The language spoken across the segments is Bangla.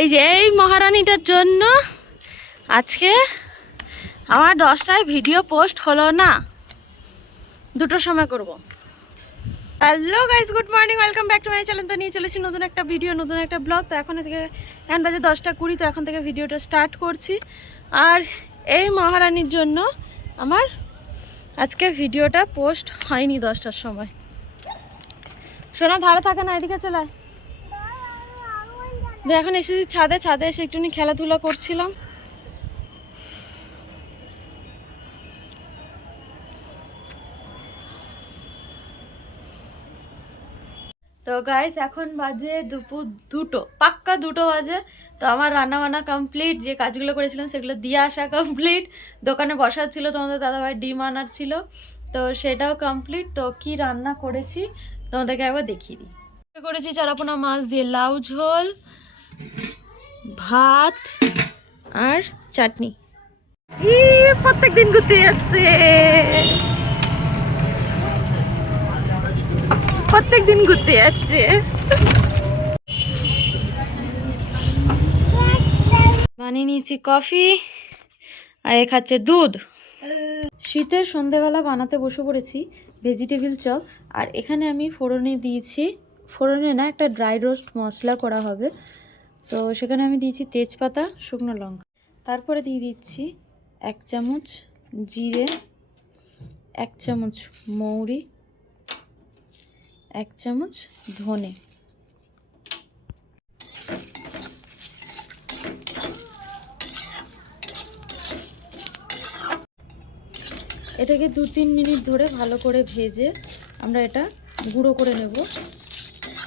এই যে এই মহারানীটার জন্য আজকে আমার 10টায় ভিডিও পোস্ট হলো না, 2টোর সময় করব। Hello guys, good morning, welcome back to my channel. তো নিয়ে চলেছি নতুন একটা ভিডিও, নতুন একটা ব্লগ। তো এখন বাজে 10টা 20। তো এখন থেকে ভিডিওটা স্টার্ট করছি। আর এই মহারানীর জন্য আমার আজকে ভিডিওটা পোস্ট হয়নি 10টার সময়। সোনা ধারে থাকে না, এদিকে চলে আয়। এখন এসেছি ছাদে এসে একটুখানি খেলাধুলা করছিলাম। তো গাইস এখন বাজে দুপুর 2টো, পাক্কা 2টো বাজে। তো আমার রান্না বান্না কমপ্লিট, যে কাজগুলো করেছিলাম সেগুলো দিয়ে আসা কমপ্লিট। দোকানে বসার ছিল, তোমাদের দাদাভাই ডিম আনার ছিল, তো সেটাও কমপ্লিট। তো কি রান্না করেছি তোমাদেরকে একবার দেখিয়ে দিই। করেছি চারাপোনা মাছ দিয়ে লাউ ঝোল, ভাত আর চাটনি। প্রত্যেক দিন ঘুরতে যাচ্ছে, প্রত্যেকদিন ঘুরতে যাচ্ছে। বানিয়ে নিয়েছি কফি, আর এ খাচ্ছে দুধ। শীতের সন্ধেবেলা বানাতে বসে পড়েছি ভেজিটেবিল চপ। আর এখানে আমি ফোড়নে দিয়েছি, ফোড়নে না, একটা ড্রাই রোস্ট মশলা করা হবে। তো সেখানে আমি দিয়েছি তেজপাতা, শুকনো লঙ্কা, তারপরে দিয়ে দিচ্ছি 1 চামচ জিরে, 1 চামচ মৌরি, 1 চামচ ধনে। এটাকে 2-3 মিনিট ধরে ভালো করে ভেজে আমরা এটা গুঁড়ো করে নেব।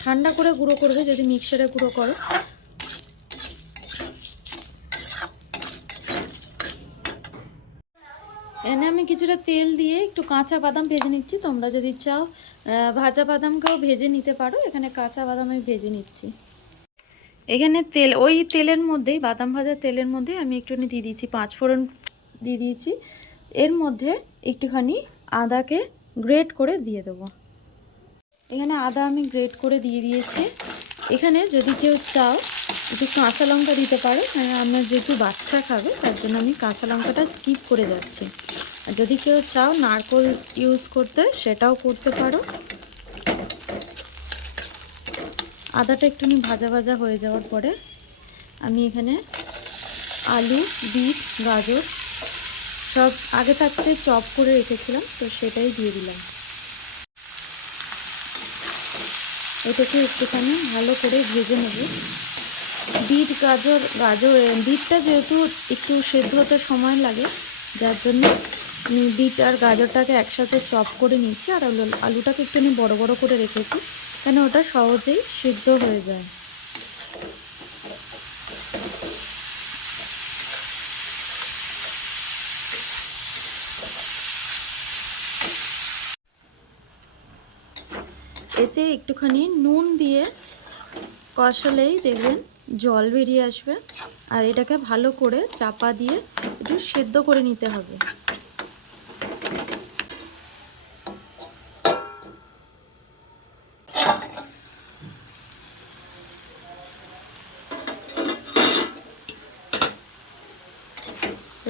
ঠান্ডা করে গুঁড়ো করবে, যদি মিক্সারে গুঁড়ো করো। এনে আমি কিছুটা তেল দিয়ে একটু কাঁচা বাদাম ভেজে নিচ্ছি। তোমরা যদি চাও ভাজা বাদামকেও ভেজে নিতে পারো। এখানে কাঁচা বাদাম আমি ভেজে নিচ্ছি। এখানে তেল, ওই তেলের মধ্যেই, বাদাম ভাজা তেলের মধ্যে আমি একটুখানি দিয়ে দিয়েছি 5 ফোড়ন দিয়ে দিয়েছি। এর মধ্যে একটুখানি আদাকে গ্রেট করে দিয়ে দেবো। এখানে আদা আমি গ্রেট করে দিয়ে দিয়েছি। এখানে যদি কেউ চাও একটু কাঁচা লঙ্কা দিতে পারো, মানে আমার যেহেতু বাচ্চা খাবে তার জন্য আমি কাঁচা লঙ্কাটা স্কিপ করে যাচ্ছি। আর যদি কেউ চাও নারকেল ইউজ করতে, সেটাও করতে পারো। আদাটা একটুখানি ভাজা ভাজা হয়ে যাওয়ার পরে আমি এখানে আলু, বিট, গাজর সব আগে থাকতে চপ করে রেখেছিলাম, তো সেটাই দিয়ে দিলাম। এটাকে একটুখানি ভালো করে ভেজে নেব। বিট, গাজর বিটটা যেহেতু একটু সেদ্ধ হতে সময় লাগে, যার জন্য আমি বিট আর গাজরটাকে একসাথে চপ করে নিচ্ছি। আর আলুটাকে একটুখানি বড় বড় করে রেখেছি, কেন ওটা সহজেই সিদ্ধ হয়ে যায়। এতে একটুখানি নুন দিয়ে কষালেই দেখবেন জল বেরিয়ে আসবে। আর এটাকে ভালো করে চাপা দিয়ে একটু সেদ্ধ করে নিতে হবে।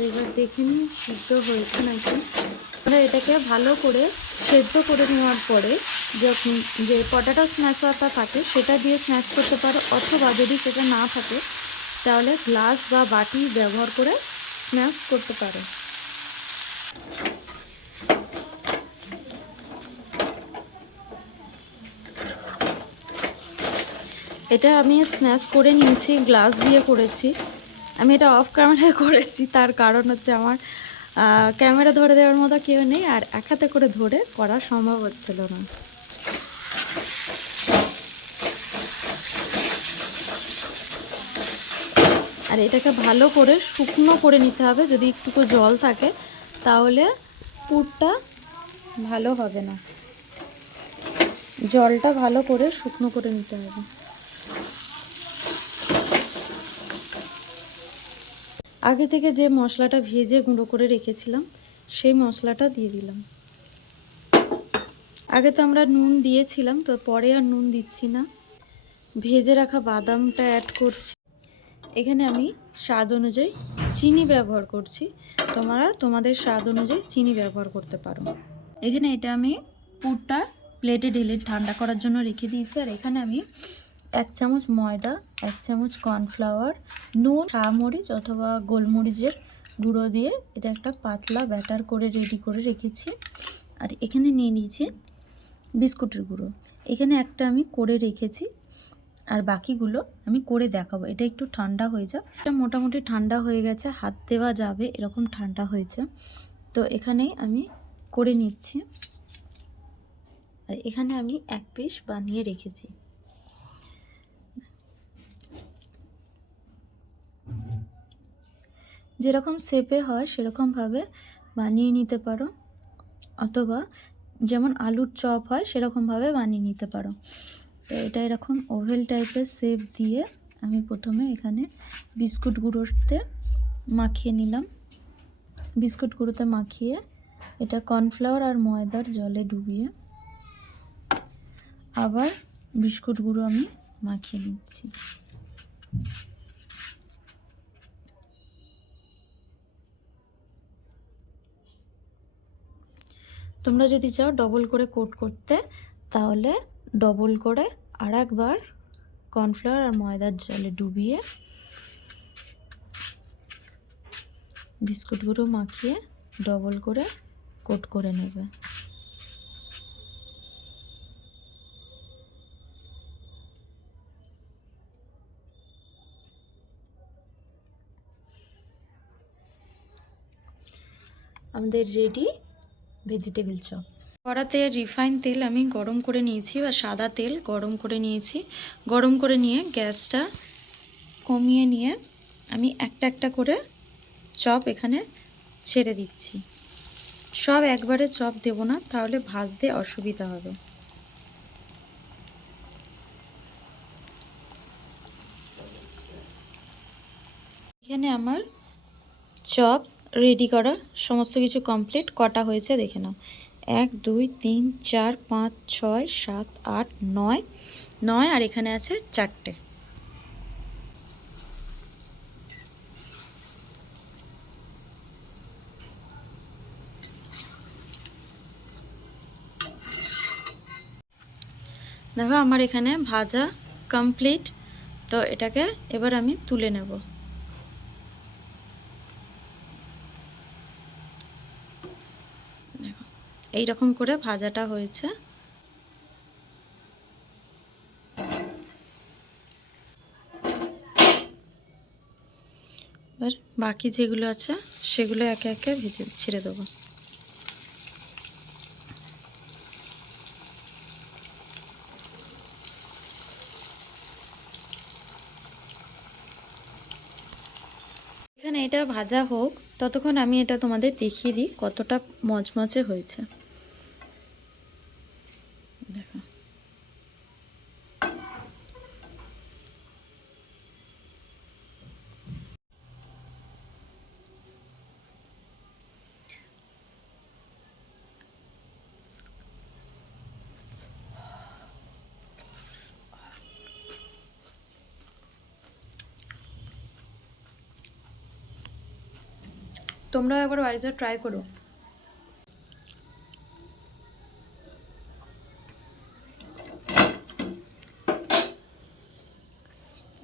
এবার দেখে নিই সিদ্ধ হয়েছে নাকি। আমরা এটাকে ভালো করে সেদ্ধ করে নেওয়ার পরে যখন যে পটাটো স্ম্যাশারটা থাকে সেটা দিয়ে স্ম্যাশ করতে পারো, অথবা যদি সেটা না থাকে তাহলে গ্লাস বা বাটি ব্যবহার করে স্ম্যাশ করতে পারো। এটা আমি স্ম্যাশ করে নিয়েছি, গ্লাস দিয়ে করেছি। আমি এটা অফ ক্যামেরায় করেছি, তার কারণ হচ্ছে আমার ক্যামেরা ধরে দেওয়ার মতো কেউ নেই, আর এক হাতে করে ধরে করা সম্ভব হচ্ছিল না। আর এটাকে ভালো করে শুকনো করে নিতে হবে। যদি একটুকু জল থাকে তাহলে পুরটা ভালো হবে না। জলটা ভালো করে শুকনো করে নিতে হবে। আগে থেকে যে মশলাটা ভেজে গুঁড়ো করে রেখেছিলাম সেই মশলাটা দিয়ে দিলাম। আগে তো আমরা নুন দিয়েছিলাম, তো পরে আর নুন দিচ্ছি না। ভেজে রাখা বাদামটা অ্যাড করছি। এখানে আমি স্বাদ অনুযায়ী চিনি ব্যবহার করছি, তোমরা তোমাদের স্বাদ অনুযায়ী চিনি ব্যবহার করতে পারো। এখানে এটা আমি পুরটা প্লেটে ঢেলে ঠান্ডা করার জন্য রেখে দিয়েছি। আর এখানে আমি 1 চামচ ময়দা, 1 চামচ কর্নফ্লাওয়ার, নুন, মরিচ অথবা গোলমরিচের গুঁড়ো দিয়ে এটা একটা পাতলা ব্যাটার করে রেডি করে রেখেছি। আর এখানে নিয়ে নিয়েছি বিস্কুটের গুঁড়ো। এখানে একটা আমি করে রেখেছি, আর বাকিগুলো আমি করে দেখাবো। এটা একটু ঠান্ডা হয়ে যাক, এটা মোটামুটি ঠান্ডা হয়ে গেছে, হাত দেওয়া যাবে এরকম ঠান্ডা হয়েছে। তো এখানে আমি করে নিচ্ছি। আর এখানে আমি 1 পিস বানিয়ে রেখেছি। যেরকম শেপে হয় সেরকমভাবে বানিয়ে নিতে পারো, অথবা যেমন আলুর চপ হয় সেরকমভাবে বানিয়ে নিতে পারো। তো এটা এরকম ওভেল টাইপের শেপ দিয়ে আমি প্রথমে এখানে বিস্কুট গুঁড়োতে মাখিয়ে নিলাম। বিস্কুট গুঁড়োতে মাখিয়ে এটা কর্নফ্লাওয়ার আর ময়দার জলে ডুবিয়ে আবার বিস্কুট গুঁড়ো আমি মাখিয়ে নিচ্ছি। তোমরা যদি চাও ডবল করে কোট করতে, তাহলে ডবল করে আর একবার কর্নফ্লাওয়ার আর ময়দার জলে ডুবিয়ে বিস্কুট গুঁড়ো মাখিয়ে ডবল করে কোট করে নেবে। আমাদের রেডি ভেজিটেবল চপ। কড়াতে রিফাইন তেল আমি গরম করে নিয়েছি, বা সাদা তেল গরম করে নিয়েছি। গরম করে নিয়ে গ্যাসটা কমিয়ে নিয়ে আমি একটা একটা করে চপ এখানে ছেড়ে দিচ্ছি। সব একবারে চপ দেব না, তাহলে ভাজতে অসুবিধা হবে। এখানে আমার চপ রেডি করা সমস্ত কিছু কমপ্লিট। কটা হয়েছে দেখে নাও, 1 2 3 4 5 6 7 8 9 9, আর এখানে আছে 4টে। দেখো আমার এখানে ভাজা কমপ্লিট। তো এটাকে এবার আমি তুলে নেব। দেখো এইরকম করে ভাজাটা হয়েছে। এবার বাকি যেগুলো আছে সেগুলো একে একে ভেজে ছেড়ে দেবো। এখানে এটা ভাজা হোক, ততক্ষণ আমি এটা তোমাদের দেখিয়ে দিই কতটা মচমচে হয়েছে। দেখো তোমরাও একবার বাড়িতে ট্রাই করো।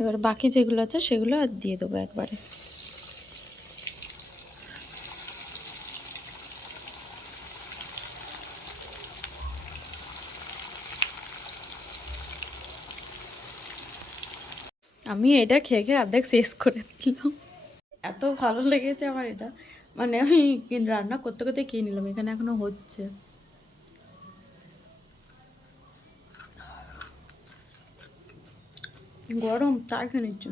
এবার বাকি যেগুলো আছে সেগুলো আর দিয়ে দেবো একবারে। আমি এটা খেয়ে খেয়ে অর্ধেক শেষ করে দিলাম, এত ভালো লেগেছে আমার এটা। মানে আমি রান্না করতে করতে খেয়ে নিলাম, এখানে এখনো হচ্ছে। গরম চা খেয়ে নিচ্ছি।